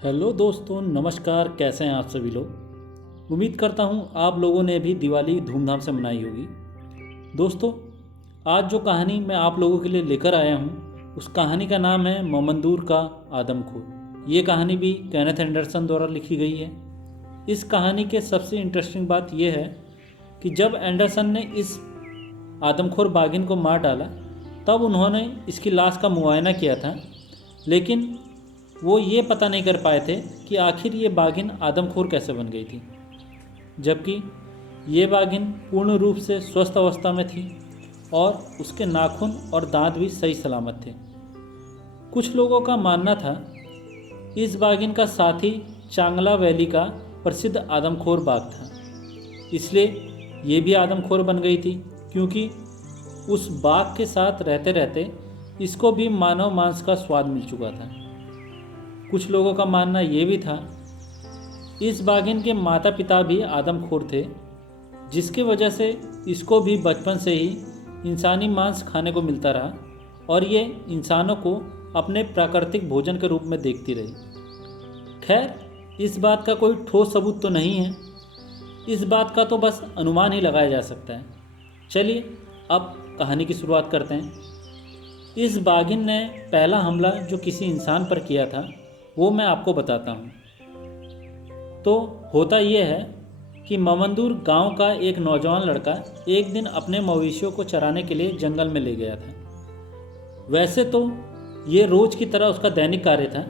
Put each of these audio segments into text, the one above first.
Hello दोस्तों, नमस्कार। कैसे हैं आप सभी लोग। उम्मीद करता हूं आप लोगों ने भी दिवाली धूमधाम से मनाई होगी। दोस्तों, आज जो कहानी मैं आप लोगों के लिए लेकर आया हूं उस कहानी का नाम है मोमंदूर का आदमखोर। ये कहानी भी केनेथ एंडरसन द्वारा लिखी गई है। इस कहानी के सबसे इंटरेस्टिंग बात यह है कि जब एंडरसन ने इस आदमखोर बाघिन को मार डाला तब उन्होंने इसकी लाश का मुआयना किया था, लेकिन वो ये पता नहीं कर पाए थे कि आखिर ये बाघिन आदमखोर कैसे बन गई थी, जबकि ये बाघिन पूर्ण रूप से स्वस्थ अवस्था में थी और उसके नाखून और दांत भी सही सलामत थे। कुछ लोगों का मानना था इस बाघिन का साथी चांगला वैली का प्रसिद्ध आदमखोर बाघ था, इसलिए ये भी आदमखोर बन गई थी, क्योंकि उस बाघ के साथ रहते रहते इसको भी मानव मांस का स्वाद मिल चुका था। कुछ लोगों का मानना ये भी था इस बाघिन के माता पिता भी आदमखोर थे, जिसकी वजह से इसको भी बचपन से ही इंसानी मांस खाने को मिलता रहा और ये इंसानों को अपने प्राकृतिक भोजन के रूप में देखती रही। खैर, इस बात का कोई ठोस सबूत तो नहीं है, इस बात का तो बस अनुमान ही लगाया जा सकता है। चलिए अब कहानी की शुरुआत करते हैं। इस बाघिन ने पहला हमला जो किसी इंसान पर किया था वो मैं आपको बताता हूँ। तो होता यह है कि मोमंदूर गांव का एक नौजवान लड़का एक दिन अपने मवेशियों को चराने के लिए जंगल में ले गया था। वैसे तो ये रोज़ की तरह उसका दैनिक कार्य था,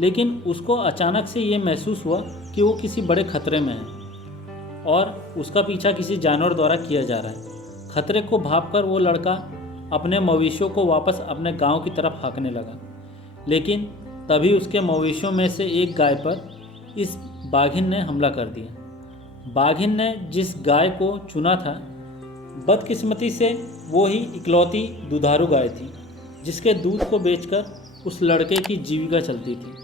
लेकिन उसको अचानक से ये महसूस हुआ कि वो किसी बड़े खतरे में है और उसका पीछा किसी जानवर द्वारा किया जा रहा है। खतरे को भांपकर वो लड़का अपने मवेशियों को वापस अपने गांव की तरफ हाँकने लगा, लेकिन तभी उसके मवेशियों में से एक गाय पर इस बाघिन ने हमला कर दिया। बाघिन ने जिस गाय को चुना था, बदकिस्मती से वो ही इकलौती दुधारू गाय थी जिसके दूध को बेचकर उस लड़के की जीविका चलती थी।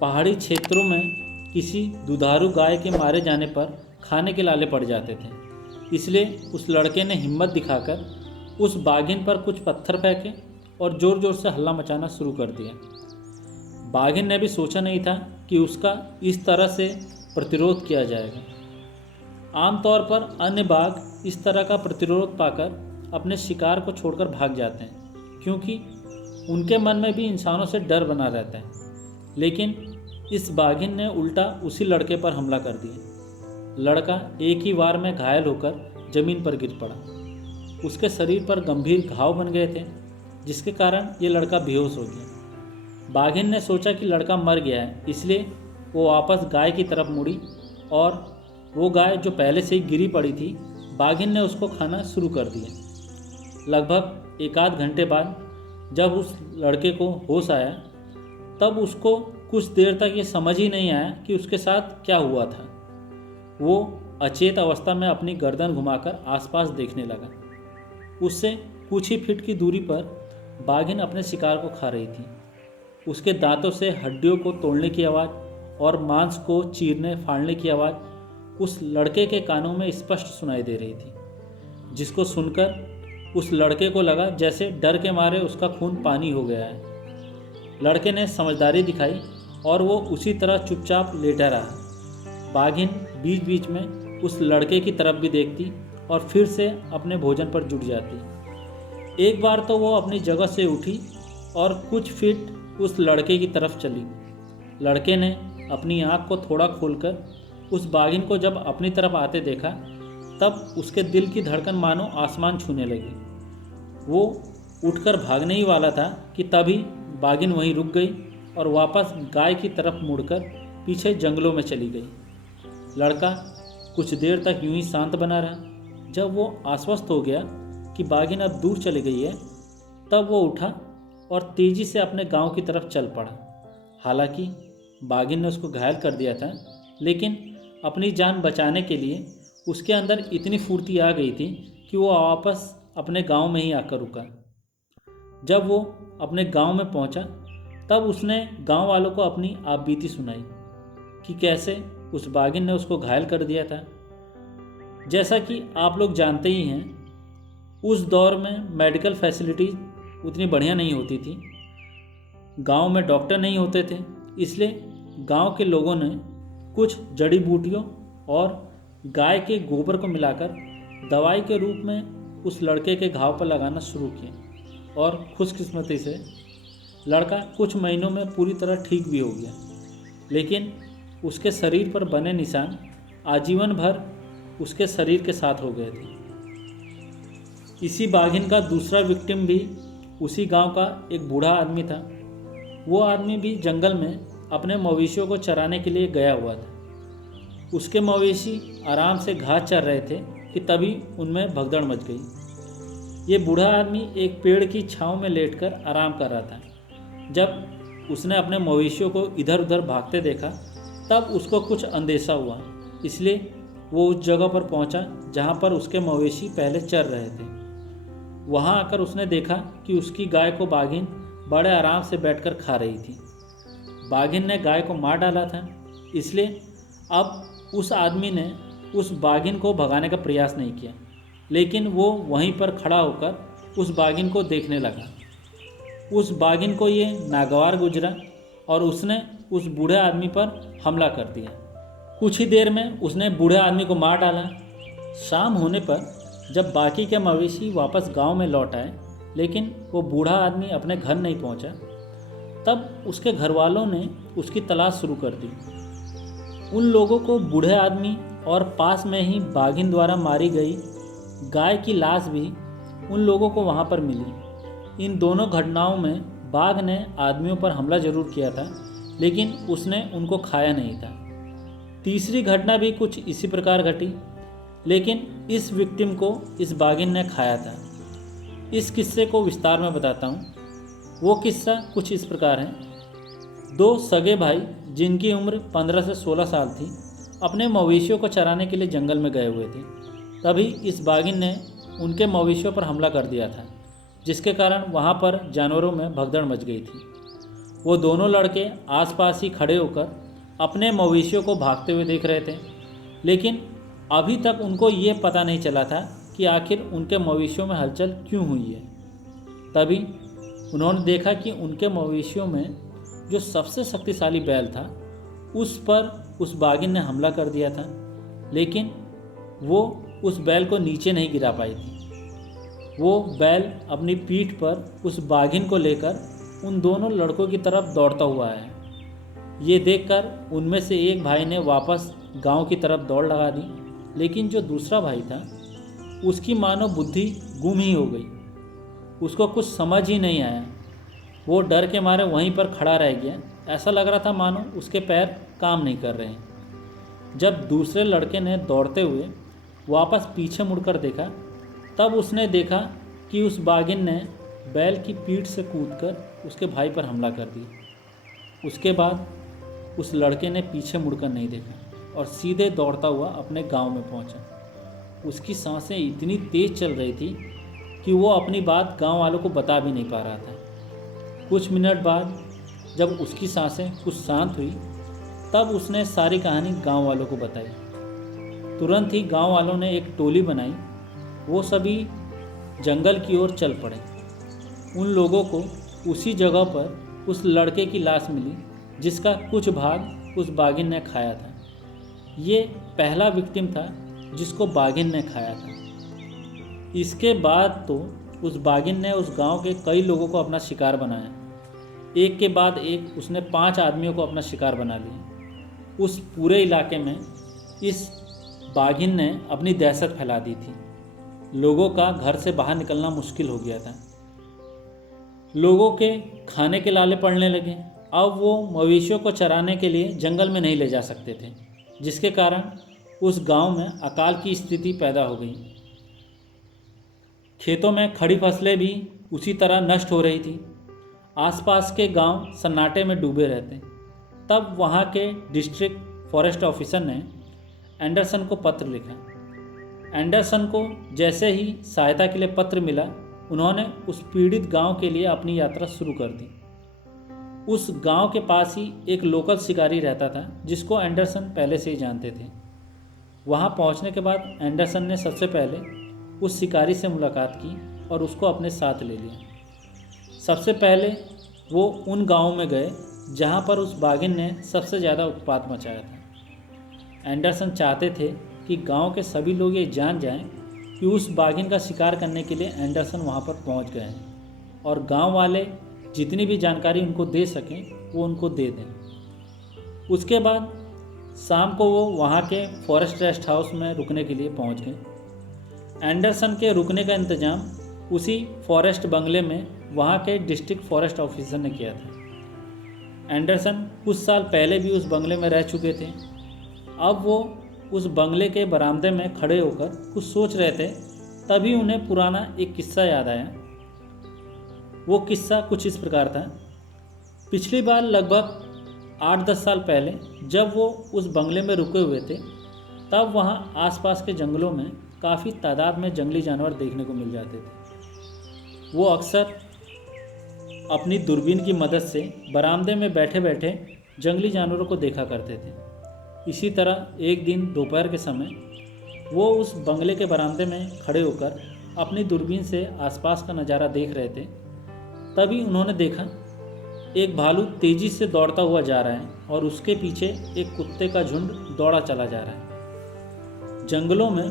पहाड़ी क्षेत्रों में किसी दुधारू गाय के मारे जाने पर खाने के लाले पड़ जाते थे, इसलिए उस लड़के ने हिम्मत दिखाकर उस बाघिन पर कुछ पत्थर फेंके और ज़ोर ज़ोर से हल्ला मचाना शुरू कर दिया। बाघिन ने भी सोचा नहीं था कि उसका इस तरह से प्रतिरोध किया जाएगा। आमतौर पर अन्य बाघ इस तरह का प्रतिरोध पाकर अपने शिकार को छोड़कर भाग जाते हैं, क्योंकि उनके मन में भी इंसानों से डर बना रहता है। लेकिन इस बाघिन ने उल्टा उसी लड़के पर हमला कर दिया। लड़का एक ही वार में घायल होकर जमीन पर गिर पड़ा। उसके शरीर पर गंभीर घाव बन गए थे, जिसके कारण ये लड़का बेहोश हो गया। बाघिन ने सोचा कि लड़का मर गया है, इसलिए वो वापस गाय की तरफ मुड़ी और वो गाय जो पहले से ही गिरी पड़ी थी, बाघिन ने उसको खाना शुरू कर दिया। लगभग एक आध घंटे बाद जब उस लड़के को होश आया, तब उसको कुछ देर तक ये समझ ही नहीं आया कि उसके साथ क्या हुआ था। वो अचेत अवस्था में अपनी गर्दन घुमाकर आसपास देखने लगा। उससे कुछ ही फीट की दूरी पर बाघिन अपने शिकार को खा रही थी। उसके दांतों से हड्डियों को तोड़ने की आवाज़ और मांस को चीरने फाड़ने की आवाज़ उस लड़के के कानों में स्पष्ट सुनाई दे रही थी, जिसको सुनकर उस लड़के को लगा जैसे डर के मारे उसका खून पानी हो गया है। लड़के ने समझदारी दिखाई और वो उसी तरह चुपचाप लेटा रहा। बाघिन बीच बीच में उस लड़के की तरफ भी देखती और फिर से अपने भोजन पर जुट जाती। एक बार तो वो अपनी जगह से उठी और कुछ फीट उस लड़के की तरफ चली। लड़के ने अपनी आँख को थोड़ा खोलकर उस बाघिन को जब अपनी तरफ आते देखा, तब उसके दिल की धड़कन मानो आसमान छूने लगी। वो उठकर भागने ही वाला था कि तभी बाघिन वहीं रुक गई और वापस गाय की तरफ मुड़कर पीछे जंगलों में चली गई। लड़का कुछ देर तक यूं ही शांत बना रहा। जब वो आश्वस्त हो गया कि बाघिन अब दूर चली गई है, तब वो उठा और तेज़ी से अपने गांव की तरफ चल पड़ा। हालांकि बाघिन ने उसको घायल कर दिया था, लेकिन अपनी जान बचाने के लिए उसके अंदर इतनी फुर्ती आ गई थी कि वो वापस अपने गांव में ही आकर रुका। जब वो अपने गांव में पहुंचा, तब उसने गांव वालों को अपनी आपबीती सुनाई कि कैसे उस बाघिन ने उसको घायल कर दिया था। जैसा कि आप लोग जानते ही हैं, उस दौर में मेडिकल फैसिलिटीज़ उतनी बढ़िया नहीं होती थी। गांव में डॉक्टर नहीं होते थे, इसलिए गांव के लोगों ने कुछ जड़ी बूटियों और गाय के गोबर को मिलाकर दवाई के रूप में उस लड़के के घाव पर लगाना शुरू किया और खुशकिस्मती से लड़का कुछ महीनों में पूरी तरह ठीक भी हो गया, लेकिन उसके शरीर पर बने निशान आजीवन भर उसके शरीर के साथ हो गए थे। इसी बाघिन का दूसरा विक्टिम भी उसी गांव का एक बूढ़ा आदमी था। वो आदमी भी जंगल में अपने मवेशियों को चराने के लिए गया हुआ था। उसके मवेशी आराम से घास चर रहे थे कि तभी उनमें भगदड़ मच गई। ये बूढ़ा आदमी एक पेड़ की छांव में लेटकर आराम कर रहा था। जब उसने अपने मवेशियों को इधर उधर भागते देखा तब उसको कुछ अंदेशा हुआ, इसलिए वो उस जगह पर पहुंचा जहां पर उसके मवेशी पहले चर रहे थे। वहां आकर उसने देखा कि उसकी गाय को बाघिन बड़े आराम से बैठकर खा रही थी। बाघिन ने गाय को मार डाला था, इसलिए अब उस आदमी ने उस बाघिन को भगाने का प्रयास नहीं किया, लेकिन वो वहीं पर खड़ा होकर उस बाघिन को देखने लगा। उस बाघिन को ये नागवार गुजरा और उसने उस बूढ़े आदमी पर हमला कर दिया। कुछ ही देर में उसने बूढ़े आदमी को मार डाला। शाम होने पर जब बाकी के मवेशी वापस गांव में लौट आए, लेकिन वो बूढ़ा आदमी अपने घर नहीं पहुंचा, तब उसके घर वालों ने उसकी तलाश शुरू कर दी। उन लोगों को बूढ़े आदमी और पास में ही बाघिन द्वारा मारी गई गाय की लाश भी उन लोगों को वहां पर मिली। इन दोनों घटनाओं में बाघ ने आदमियों पर हमला जरूर किया था, लेकिन उसने उनको खाया नहीं था। तीसरी घटना भी कुछ इसी प्रकार घटी, लेकिन इस विक्टिम को इस बाघिन ने खाया था। इस किस्से को विस्तार में बताता हूँ। वो किस्सा कुछ इस प्रकार है। दो सगे भाई जिनकी उम्र 15 से 16 साल थी, अपने मवेशियों को चराने के लिए जंगल में गए हुए थे। तभी इस बाघिन ने उनके मवेशियों पर हमला कर दिया था, जिसके कारण वहाँ पर जानवरों में भगदड़ मच गई थी। वो दोनों लड़के आसपास ही खड़े होकर अपने मवेशियों को भागते हुए देख रहे थे, लेकिन अभी तक उनको ये पता नहीं चला था कि आखिर उनके मवेशियों में हलचल क्यों हुई है। तभी उन्होंने देखा कि उनके मवेशियों में जो सबसे शक्तिशाली बैल था, उस पर उस बाघिन ने हमला कर दिया था, लेकिन वो उस बैल को नीचे नहीं गिरा पाई थी। वो बैल अपनी पीठ पर उस बाघिन को लेकर उन दोनों लड़कों की तरफ दौड़ता हुआ आया। ये देखकर उनमें से एक भाई ने वापस गांव की तरफ दौड़ लगा दी, लेकिन जो दूसरा भाई था उसकी मानो बुद्धि गुम ही हो गई। उसको कुछ समझ ही नहीं आया। वो डर के मारे वहीं पर खड़ा रह गया। ऐसा लग रहा था मानो उसके पैर काम नहीं कर रहे हैं। जब दूसरे लड़के ने दौड़ते हुए वापस पीछे मुड़कर देखा, तब उसने देखा कि उस बाघिन ने बैल की पीठ से कूदकर उसके भाई पर हमला कर दिया। उसके बाद उस लड़के ने पीछे मुड़कर नहीं देखा और सीधे दौड़ता हुआ अपने गांव में पहुंचा। उसकी सांसें इतनी तेज चल रही थी कि वो अपनी बात गांव वालों को बता भी नहीं पा रहा था। कुछ मिनट बाद जब उसकी सांसें कुछ शांत हुई, तब उसने सारी कहानी गांव वालों को बताई। तुरंत ही गांव वालों ने एक टोली बनाई। वो सभी जंगल की ओर चल पड़े। उन लोगों को उसी जगह पर उस लड़के की लाश मिली, जिसका कुछ भाग उस बाघिन ने खाया था। ये पहला विक्टिम था जिसको बाघिन ने खाया था। इसके बाद तो उस बाघिन ने उस गांव के कई लोगों को अपना शिकार बनाया। एक के बाद एक उसने 5 आदमियों को अपना शिकार बना लिया। उस पूरे इलाके में इस बाघिन ने अपनी दहशत फैला दी थी। लोगों का घर से बाहर निकलना मुश्किल हो गया था। लोगों के खाने के लाले पड़ने लगे। अब वो मवेशियों को चराने के लिए जंगल में नहीं ले जा सकते थे, जिसके कारण उस गांव में अकाल की स्थिति पैदा हो गई। खेतों में खड़ी फसलें भी उसी तरह नष्ट हो रही थी। आसपास के गांव सन्नाटे में डूबे रहते। तब वहां के डिस्ट्रिक्ट फॉरेस्ट ऑफिसर ने एंडरसन को पत्र लिखा। एंडरसन को जैसे ही सहायता के लिए पत्र मिला, उन्होंने उस पीड़ित गांव के लिए अपनी यात्रा शुरू कर दी। उस गांव के पास ही एक लोकल शिकारी रहता था, जिसको एंडरसन पहले से ही जानते थे। वहां पहुंचने के बाद एंडरसन ने सबसे पहले उस शिकारी से मुलाकात की और उसको अपने साथ ले लिया। सबसे पहले वो उन गांवों में गए जहाँ पर उस बाघिन ने सबसे ज़्यादा उत्पात मचाया था। एंडरसन चाहते थे कि गांव के सभी लोग ये जान जाएं कि उस बाघिन का शिकार करने के लिए एंडरसन वहाँ पर पहुँच गए हैं और गांव वाले जितनी भी जानकारी उनको दे सकें वो उनको दे दें। उसके बाद शाम को वो वहाँ के फॉरेस्ट रेस्ट हाउस में रुकने के लिए पहुँच गए। एंडरसन के रुकने का इंतज़ाम उसी फॉरेस्ट बंगले में वहाँ के डिस्ट्रिक्ट फॉरेस्ट ऑफिसर ने किया था। एंडरसन कुछ साल पहले भी उस बंगले में रह चुके थे। अब वो उस बंगले के बरामदे में खड़े होकर कुछ सोच रहे थे, तभी उन्हें पुराना एक किस्सा याद आया। वो किस्सा कुछ इस प्रकार था। पिछली बार लगभग 8-10 साल पहले जब वो उस बंगले में रुके हुए थे, तब वहाँ आसपास के जंगलों में काफ़ी तादाद में जंगली जानवर देखने को मिल जाते थे। वो अक्सर अपनी दूरबीन की मदद से बरामदे में बैठे बैठे जंगली जानवरों को देखा करते थे। इसी तरह एक दिन दोपहर के समय वो उस बंगले के बरामदे में खड़े होकर अपनी दूरबीन से आसपास का नज़ारा देख रहे थे। तभी उन्होंने देखा एक भालू तेज़ी से दौड़ता हुआ जा रहा है और उसके पीछे एक कुत्ते का झुंड दौड़ा चला जा रहा है। जंगलों में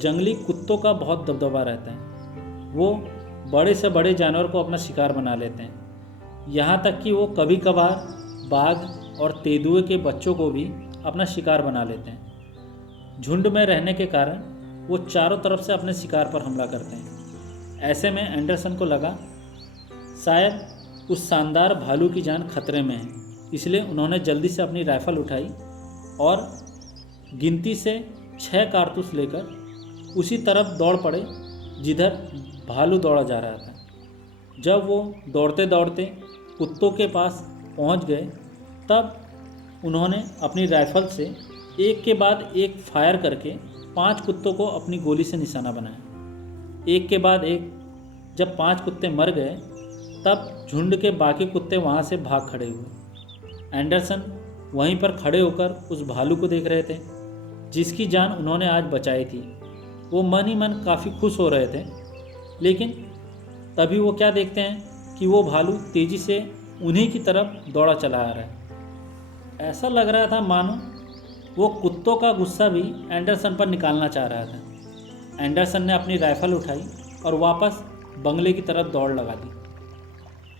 जंगली कुत्तों का बहुत दबदबा रहता है। वो बड़े से बड़े जानवर को अपना शिकार बना लेते हैं, यहाँ तक कि वो कभी कभार बाघ और तेंदुए के बच्चों को भी अपना शिकार बना लेते हैं। झुंड में रहने के कारण वो चारों तरफ से अपने शिकार पर हमला करते हैं। ऐसे में एंडरसन को लगा शायद उस शानदार भालू की जान खतरे में है, इसलिए उन्होंने जल्दी से अपनी राइफल उठाई और गिनती से 6 कारतूस लेकर उसी तरफ दौड़ पड़े जिधर भालू दौड़ा जा रहा था। जब वो दौड़ते दौड़ते कुत्तों के पास पहुंच गए, तब उन्होंने अपनी राइफल से एक के बाद एक फायर करके 5 कुत्तों को अपनी गोली से निशाना बनाया। एक के बाद एक जब 5 कुत्ते मर गए, तब झुंड के बाकी कुत्ते वहाँ से भाग खड़े हुए। एंडरसन वहीं पर खड़े होकर उस भालू को देख रहे थे जिसकी जान उन्होंने आज बचाई थी। वो मन ही मन काफ़ी खुश हो रहे थे, लेकिन तभी वो क्या देखते हैं कि वो भालू तेज़ी से उन्हीं की तरफ दौड़ा चला आ रहा है। ऐसा लग रहा था मानो वो कुत्तों का गुस्सा भी एंडरसन पर निकालना चाह रहा था। एंडरसन ने अपनी राइफल उठाई और वापस बंगले की तरफ दौड़ लगा दी।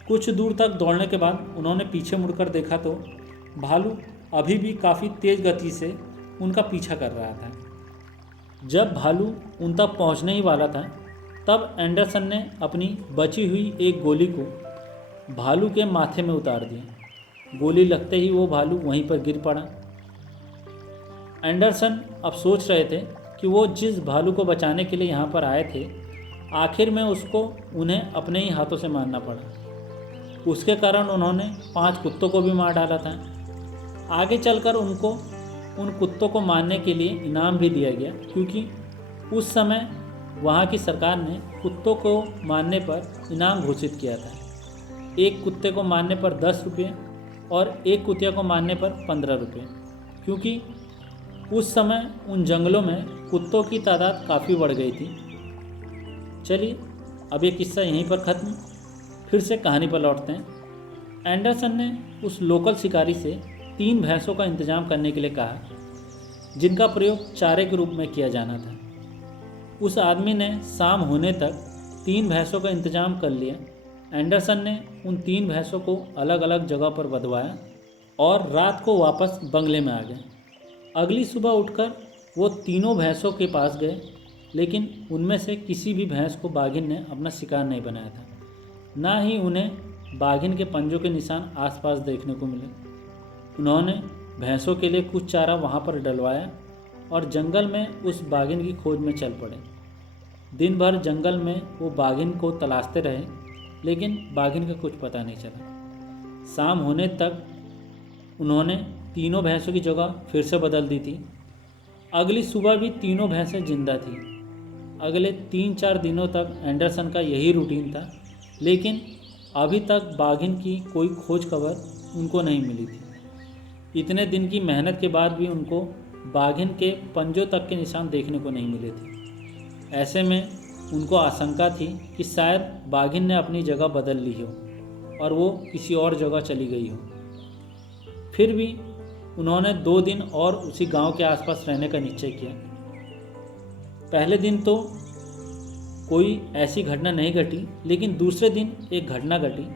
कुछ दूर तक दौड़ने के बाद उन्होंने पीछे मुड़कर देखा तो भालू अभी भी काफ़ी तेज़ गति से उनका पीछा कर रहा था। जब भालू उन तक पहुंचने ही वाला था, तब एंडरसन ने अपनी बची हुई एक गोली को भालू के माथे में उतार दिया। गोली लगते ही वो भालू वहीं पर गिर पड़ा। एंडरसन अब सोच रहे थे कि वो जिस भालू को बचाने के लिए यहाँ पर आए थे, आखिर में उसको उन्हें अपने ही हाथों से मारना पड़ा। उसके कारण उन्होंने 5 कुत्तों को भी मार डाला था। आगे चलकर उनको उन कुत्तों को मारने के लिए इनाम भी दिया गया, क्योंकि उस समय वहाँ की सरकार ने कुत्तों को मारने पर इनाम घोषित किया था। एक कुत्ते को मारने पर 10 रुपये और एक कुतिया को मारने पर 15 रुपये, क्योंकि उस समय उन जंगलों में कुत्तों की तादाद काफ़ी बढ़ गई थी। चलिए अब ये किस्सा यहीं पर ख़त्म। फिर से कहानी पर लौटते हैं। एंडरसन ने उस लोकल शिकारी से 3 भैंसों का इंतज़ाम करने के लिए कहा, जिनका प्रयोग चारे के रूप में किया जाना था। उस आदमी ने शाम होने तक 3 भैंसों का इंतज़ाम कर लिया। एंडरसन ने उन 3 भैंसों को अलग अलग जगह पर बंधवाया और रात को वापस बंगले में आ गए। अगली सुबह उठकर वो तीनों भैंसों के पास गए, लेकिन उनमें से किसी भी भैंस को बाघिन ने अपना शिकार नहीं बनाया था। ना ही उन्हें बाघिन के पंजों के निशान आसपास देखने को मिले। उन्होंने भैंसों के लिए कुछ चारा वहाँ पर डलवाया और जंगल में उस बाघिन की खोज में चल पड़े। दिन भर जंगल में वो बाघिन को तलाशते रहे, लेकिन बाघिन का कुछ पता नहीं चला। शाम होने तक उन्होंने तीनों भैंसों की जगह फिर से बदल दी थी। अगली सुबह भी तीनों भैंसें जिंदा थीं। अगले 3-4 दिनों तक एंडरसन का यही रूटीन था, लेकिन अभी तक बाघिन की कोई खोज खबर उनको नहीं मिली थी। इतने दिन की मेहनत के बाद भी उनको बाघिन के पंजों तक के निशान देखने को नहीं मिले थे। ऐसे में उनको आशंका थी कि शायद बाघिन ने अपनी जगह बदल ली हो और वो किसी और जगह चली गई हो। फिर भी उन्होंने 2 दिन और उसी गांव के आसपास रहने का निश्चय किया। पहले दिन तो कोई ऐसी घटना नहीं घटी, लेकिन दूसरे दिन एक घटना घटी।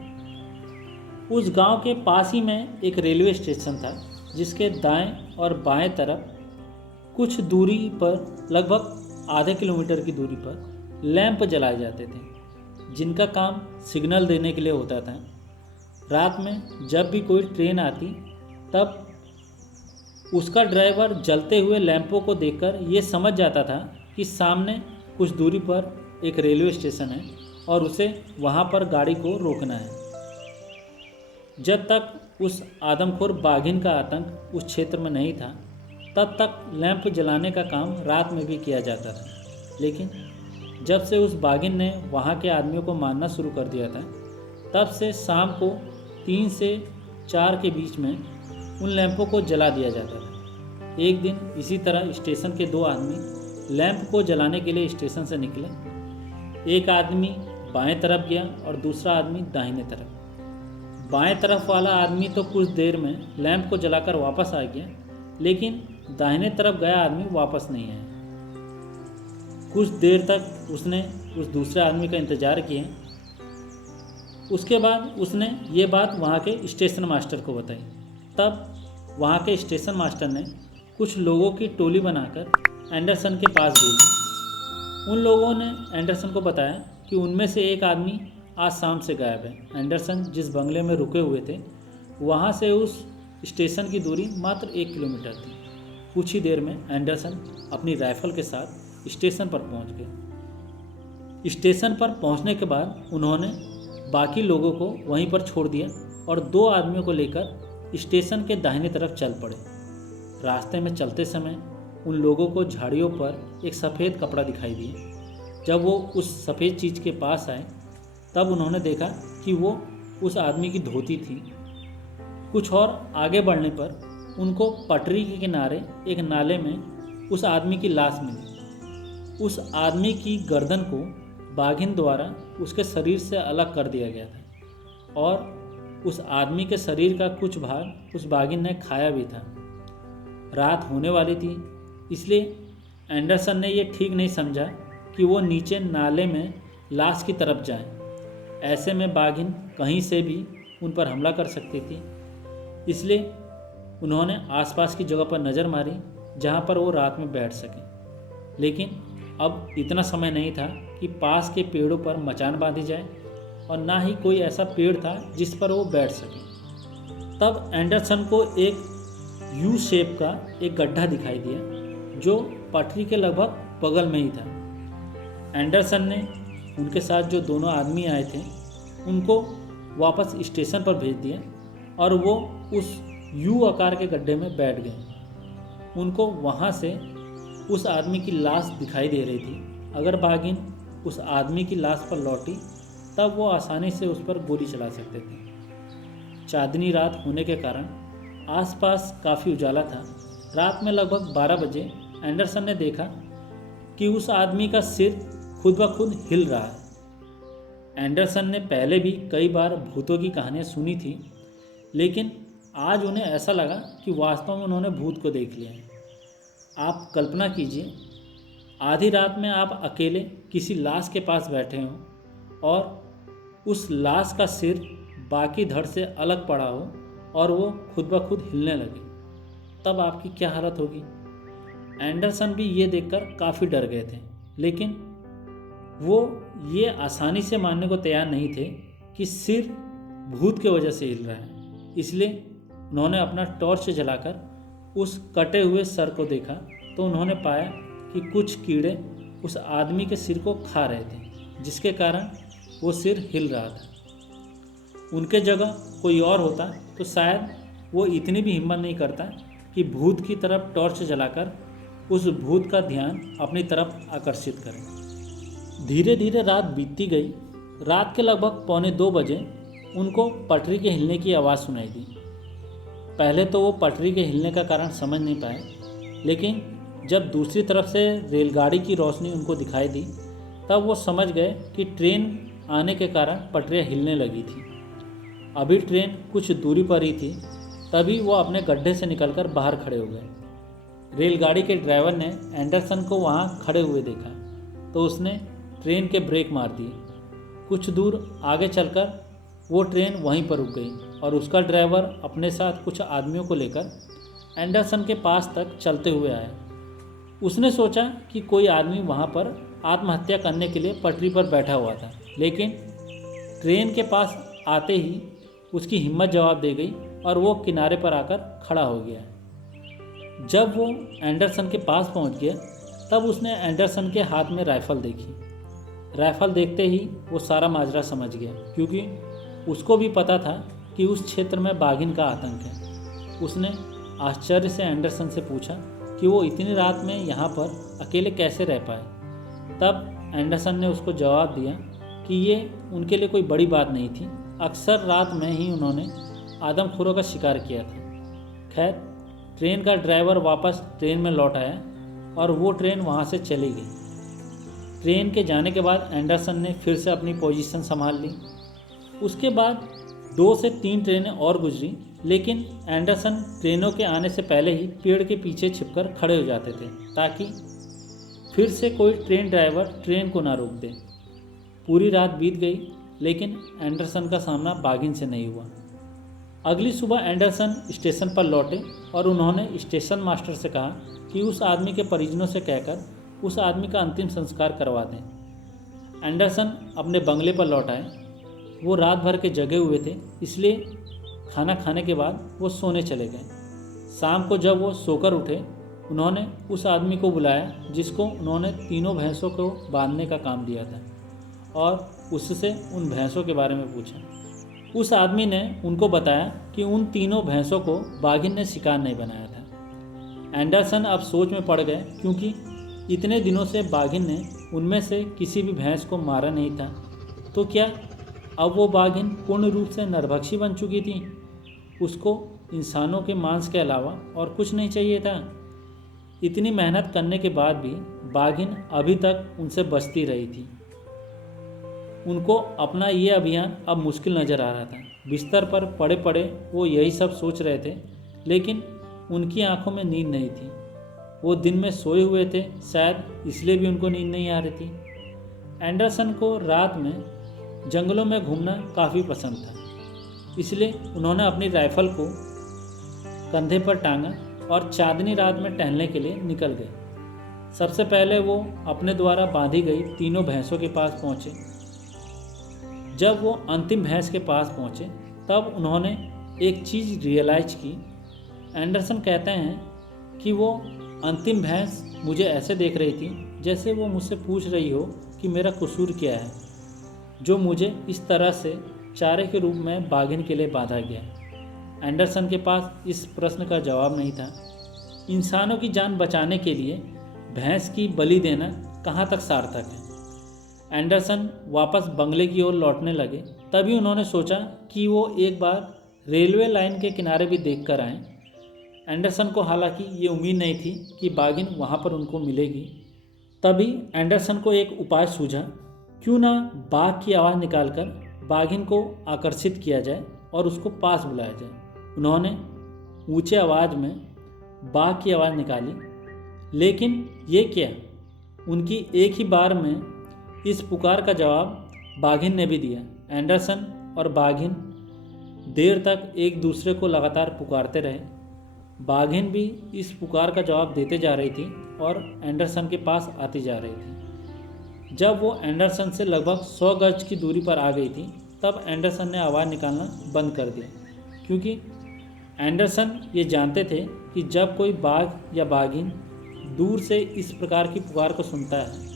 उस गांव के पास ही में एक रेलवे स्टेशन था, जिसके दाएं और बाएं तरफ कुछ दूरी पर, लगभग आधे किलोमीटर की दूरी पर लैंप जलाए जाते थे, जिनका काम सिग्नल देने के लिए होता था। रात में जब भी कोई ट्रेन आती, तब उसका ड्राइवर जलते हुए लैंपों को देखकर ये समझ जाता था कि सामने कुछ दूरी पर एक रेलवे स्टेशन है और उसे वहाँ पर गाड़ी को रोकना है। जब तक उस आदमखोर बाघिन का आतंक उस क्षेत्र में नहीं था, तब तक लैंप जलाने का काम रात में भी किया जाता था। लेकिन जब से उस बाघिन ने वहाँ के आदमियों को मारना शुरू कर दिया था, तब से शाम को 3 से 4 के बीच में उन लैंपों को जला दिया जाता था। एक दिन इसी तरह स्टेशन के 2 आदमी लैंप को जलाने के लिए स्टेशन से निकले। एक आदमी बाएं तरफ गया और दूसरा आदमी दाहिने तरफ। बाएं तरफ वाला आदमी तो कुछ देर में लैंप को जलाकर वापस आ गया, लेकिन दाहिने तरफ गया आदमी वापस नहीं आया। कुछ देर तक उसने उस दूसरे आदमी का इंतज़ार किया। उसके बाद उसने ये बात वहाँ के स्टेशन मास्टर को बताई। तब वहाँ के स्टेशन मास्टर ने कुछ लोगों की टोली बनाकर एंडरसन के पास भेजी। उन लोगों ने एंडरसन को बताया कि उनमें से एक आदमी आज शाम से गायब है। एंडरसन जिस बंगले में रुके हुए थे, वहाँ से उस स्टेशन की दूरी मात्र 1 किलोमीटर थी। कुछ ही देर में एंडरसन अपनी राइफल के साथ स्टेशन पर पहुँच गए। स्टेशन पर पहुँचने के बाद उन्होंने बाकी लोगों को वहीं पर छोड़ दिया और 2 आदमियों को लेकर स्टेशन के दाहिने तरफ चल पड़े। रास्ते में चलते समय उन लोगों को झाड़ियों पर एक सफ़ेद कपड़ा दिखाई दिया। जब वो उस सफ़ेद चीज़ के पास आए, तब उन्होंने देखा कि वो उस आदमी की धोती थी। कुछ और आगे बढ़ने पर उनको पटरी के किनारे एक नाले में उस आदमी की लाश मिली। उस आदमी की गर्दन को बाघिन द्वारा उसके शरीर से अलग कर दिया गया था और उस आदमी के शरीर का कुछ भाग उस बाघिन ने खाया भी था। रात होने वाली थी, इसलिए एंडरसन ने यह ठीक नहीं समझा कि वो नीचे नाले में लाश की तरफ जाए। ऐसे में बाघिन कहीं से भी उन पर हमला कर सकती थी। इसलिए उन्होंने आसपास की जगह पर नज़र मारी जहाँ पर वो रात में बैठ सकें। लेकिन अब इतना समय नहीं था कि पास के पेड़ों पर मचान बांधी जाए और ना ही कोई ऐसा पेड़ था जिस पर वो बैठ सके। तब एंडरसन को एक यू शेप का एक गड्ढा दिखाई दिया जो पटरी के लगभग बगल में ही था। एंडरसन ने उनके साथ जो दोनों आदमी आए थे उनको वापस स्टेशन पर भेज दिया और वो उस यू आकार के गड्ढे में बैठ गए। उनको वहाँ से उस आदमी की लाश दिखाई दे रही थी। अगर बाघिन उस आदमी की लाश पर लौटी, तब वो आसानी से उस पर गोली चला सकते थे। चांदनी रात होने के कारण आसपास काफ़ी उजाला था। रात में लगभग 12 बजे एंडरसन ने देखा कि उस आदमी का सिर खुद ब खुद हिल रहा है। एंडरसन ने पहले भी कई बार भूतों की कहानियाँ सुनी थी, लेकिन आज उन्हें ऐसा लगा कि वास्तव में उन्होंने भूत को देख लिया है। आप कल्पना कीजिए, आधी रात में आप अकेले किसी लाश के पास बैठे हों और उस लाश का सिर बाकी धड़ से अलग पड़ा हो और वो खुद ब खुद हिलने लगे, तब आपकी क्या हालत होगी। एंडरसन भी ये देखकर काफ़ी डर गए थे, लेकिन वो ये आसानी से मानने को तैयार नहीं थे कि सिर भूत की वजह से हिल रहा है। इसलिए उन्होंने अपना टॉर्च जलाकर उस कटे हुए सर को देखा तो उन्होंने पाया कि कुछ कीड़े उस आदमी के सिर को खा रहे थे, जिसके कारण वो सिर हिल रहा था। उनके जगह कोई और होता तो शायद वो इतनी भी हिम्मत नहीं करता कि भूत की तरफ टॉर्च जलाकर उस भूत का ध्यान अपनी तरफ आकर्षित करे। धीरे धीरे रात बीतती गई। रात के लगभग 1:45 बजे उनको पटरी के हिलने की आवाज़ सुनाई दी। पहले तो वो पटरी के हिलने का कारण समझ नहीं पाए, लेकिन जब दूसरी तरफ से रेलगाड़ी की रोशनी उनको दिखाई दी, तब वो समझ गए कि ट्रेन आने के कारण पटरियाँ हिलने लगी थी। अभी ट्रेन कुछ दूरी पर ही थी। तभी वो अपने गड्ढे से निकलकर बाहर खड़े हो गए। रेलगाड़ी के ड्राइवर ने एंडरसन को वहाँ खड़े हुए देखा तो उसने ट्रेन के ब्रेक मार दिए। कुछ दूर आगे चलकर वो ट्रेन वहीं पर रुक गई और उसका ड्राइवर अपने साथ कुछ आदमियों को लेकर एंडरसन के पास तक चलते हुए आया। उसने सोचा कि कोई आदमी वहाँ पर आत्महत्या करने के लिए पटरी पर बैठा हुआ था, लेकिन ट्रेन के पास आते ही उसकी हिम्मत जवाब दे गई और वो किनारे पर आकर खड़ा हो गया। जब वो एंडरसन के पास पहुँच गया तब उसने एंडरसन के हाथ में राइफ़ल देखी। राइफ़ल देखते ही वो सारा माजरा समझ गया, क्योंकि उसको भी पता था कि उस क्षेत्र में बाघिन का आतंक है। उसने आश्चर्य से एंडरसन से पूछा कि वो इतनी रात में यहाँ पर अकेले कैसे रह पाए। तब एंडरसन ने उसको जवाब दिया कि ये उनके लिए कोई बड़ी बात नहीं थी, अक्सर रात में ही उन्होंने आदमखोरों का शिकार किया था। खैर, ट्रेन का ड्राइवर वापस ट्रेन में लौट आया और वो ट्रेन वहाँ से चली गई। ट्रेन के जाने के बाद एंडरसन ने फिर से अपनी पोजीशन संभाल ली। उसके बाद 2 से 3 ट्रेनें और गुजरी, लेकिन एंडरसन ट्रेनों के आने से पहले ही पेड़ के पीछे छिपकर खड़े हो जाते थे ताकि फिर से कोई ट्रेन ड्राइवर ट्रेन को ना रोक दे। पूरी रात बीत गई, लेकिन एंडरसन का सामना बाघिन से नहीं हुआ। अगली सुबह एंडरसन स्टेशन पर लौटे और उन्होंने स्टेशन मास्टर से कहा कि उस आदमी के परिजनों से कहकर उस आदमी का अंतिम संस्कार करवा दें। एंडरसन अपने बंगले पर लौट आए। वो रात भर के जगे हुए थे, इसलिए खाना खाने के बाद वो सोने चले गए। शाम को जब वो सोकर उठे, उन्होंने उस आदमी को बुलाया जिसको उन्होंने तीनों भैंसों को बांधने का काम दिया था और उससे उन भैंसों के बारे में पूछा। उस आदमी ने उनको बताया कि उन तीनों भैंसों को बाघिन ने शिकार नहीं बनाया था। एंडरसन अब सोच में पड़ गए, क्योंकि इतने दिनों से बाघिन ने उनमें से किसी भी भैंस को मारा नहीं था। तो क्या अब वो बाघिन पूर्ण रूप से नरभक्षी बन चुकी थी? उसको इंसानों के मांस के अलावा और कुछ नहीं चाहिए था। इतनी मेहनत करने के बाद भी बाघिन अभी तक उनसे बचती रही थी। उनको अपना ये अभियान अब मुश्किल नज़र आ रहा था। बिस्तर पर पड़े पड़े वो यही सब सोच रहे थे, लेकिन उनकी आंखों में नींद नहीं थी। वो दिन में सोए हुए थे, शायद इसलिए भी उनको नींद नहीं आ रही थी। एंडरसन को रात में जंगलों में घूमना काफ़ी पसंद था, इसलिए उन्होंने अपनी राइफ़ल को कंधे पर टांगा और चांदनी रात में टहलने के लिए निकल गए। सबसे पहले वो अपने द्वारा बांधी गई तीनों भैंसों के पास पहुँचे। जब वो अंतिम भैंस के पास पहुँचे तब उन्होंने एक चीज़ रियलाइज की। एंडरसन कहते हैं कि वो अंतिम भैंस मुझे ऐसे देख रही थी जैसे वो मुझसे पूछ रही हो कि मेरा कसूर क्या है, जो मुझे इस तरह से चारे के रूप में बाघिन के लिए बांधा गया। एंडरसन के पास इस प्रश्न का जवाब नहीं था। इंसानों की जान बचाने के लिए भैंस की बलि देना कहाँ तक सार्थक है। एंडरसन वापस बंगले की ओर लौटने लगे। तभी उन्होंने सोचा कि वो एक बार रेलवे लाइन के किनारे भी देख कर आएँ। एंडरसन को हालांकि ये उम्मीद नहीं थी कि बाघिन वहाँ पर उनको मिलेगी। तभी एंडरसन को एक उपाय सूझा, क्यों ना बाघ की आवाज़ निकालकर बाघिन को आकर्षित किया जाए और उसको पास बुलाया जाए। उन्होंने ऊंचे आवाज़ में बाघ की आवाज़ निकाली, लेकिन ये क्या, उनकी एक ही बार में इस पुकार का जवाब बाघिन ने भी दिया। एंडरसन और बाघिन देर तक एक दूसरे को लगातार पुकारते रहे। बाघिन भी इस पुकार का जवाब देते जा रही थी और एंडरसन के पास आती जा रही थी। जब वो एंडरसन से लगभग 100 गज की दूरी पर आ गई थी, तब एंडरसन ने आवाज़ निकालना बंद कर दिया, क्योंकि एंडरसन ये जानते थे कि जब कोई बाघ या बाघिन दूर से इस प्रकार की पुकार को सुनता है,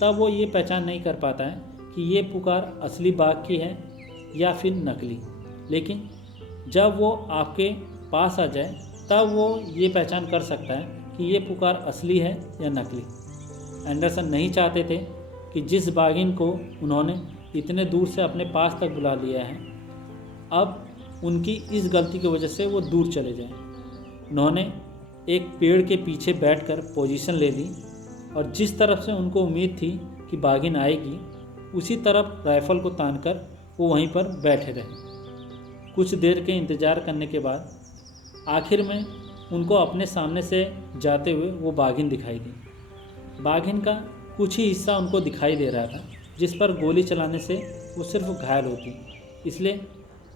तब वो ये पहचान नहीं कर पाता है कि ये पुकार असली बाघ की है या फिर नकली। लेकिन जब वो आपके पास आ जाए, तब वो ये पहचान कर सकता है कि ये पुकार असली है या नकली। एंडरसन नहीं चाहते थे कि जिस बाघिन को उन्होंने इतने दूर से अपने पास तक बुला लिया है, अब उनकी इस गलती की वजह से वो दूर चले जाएं। उन्होंने एक पेड़ के पीछे बैठकर पोजीशन ले ली और जिस तरफ से उनको उम्मीद थी कि बाघिन आएगी, उसी तरफ राइफ़ल को तानकर वो वहीं पर बैठे रहे। कुछ देर के इंतज़ार करने के बाद आखिर में उनको अपने सामने से जाते हुए वो बाघिन दिखाई दी। बाघिन का कुछ ही हिस्सा उनको दिखाई दे रहा था, जिस पर गोली चलाने से वो सिर्फ घायल होती। इसलिए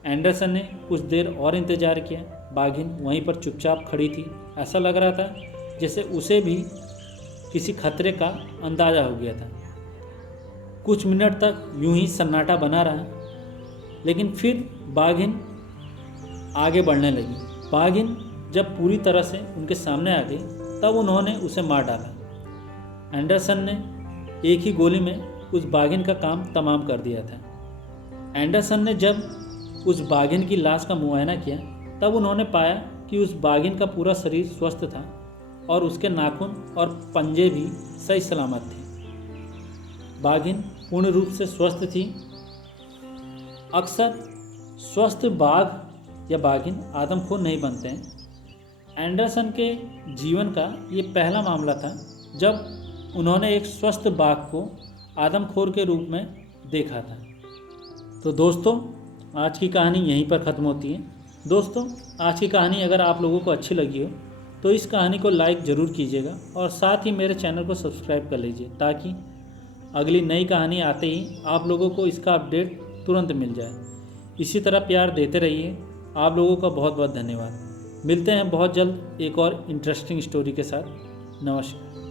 एंडरसन ने कुछ देर और इंतज़ार किया। बाघिन वहीं पर चुपचाप खड़ी थी। ऐसा लग रहा था जैसे उसे भी किसी खतरे का अंदाज़ा हो गया था। कुछ मिनट तक यूं ही सन्नाटा बना रहा, लेकिन फिर बाघिन आगे बढ़ने लगी। बाघिन जब पूरी तरह से उनके सामने आ गई तब उन्होंने उसे मार डाला। एंडरसन ने एक ही गोली में उस बाघिन का काम तमाम कर दिया था। एंडरसन ने जब उस बाघिन की लाश का मुआयना किया तब उन्होंने पाया कि उस बाघिन का पूरा शरीर स्वस्थ था और उसके नाखून और पंजे भी सही सलामत थे। बाघिन पूर्ण रूप से स्वस्थ थी। अक्सर स्वस्थ बाघ या बाघिन आदमखोर नहीं बनते हैं। एंडरसन के जीवन का ये पहला मामला था जब उन्होंने एक स्वस्थ बाघ को आदमखोर के रूप में देखा था। तो दोस्तों, आज की कहानी यहीं पर ख़त्म होती है। दोस्तों, आज की कहानी अगर आप लोगों को अच्छी लगी हो तो इस कहानी को लाइक ज़रूर कीजिएगा और साथ ही मेरे चैनल को सब्सक्राइब कर लीजिए, ताकि अगली नई कहानी आते ही आप लोगों को इसका अपडेट तुरंत मिल जाए। इसी तरह प्यार देते रहिए। आप लोगों का बहुत बहुत धन्यवाद। मिलते हैं बहुत जल्द एक और इंटरेस्टिंग स्टोरी के साथ। नमस्कार।